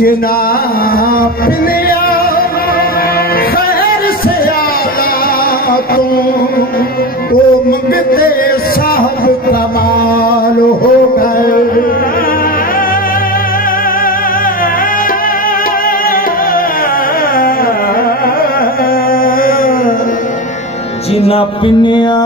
जिना अपने खैर से आला तो वो मंगते साहब कमाल हो गए। जिना पिनिया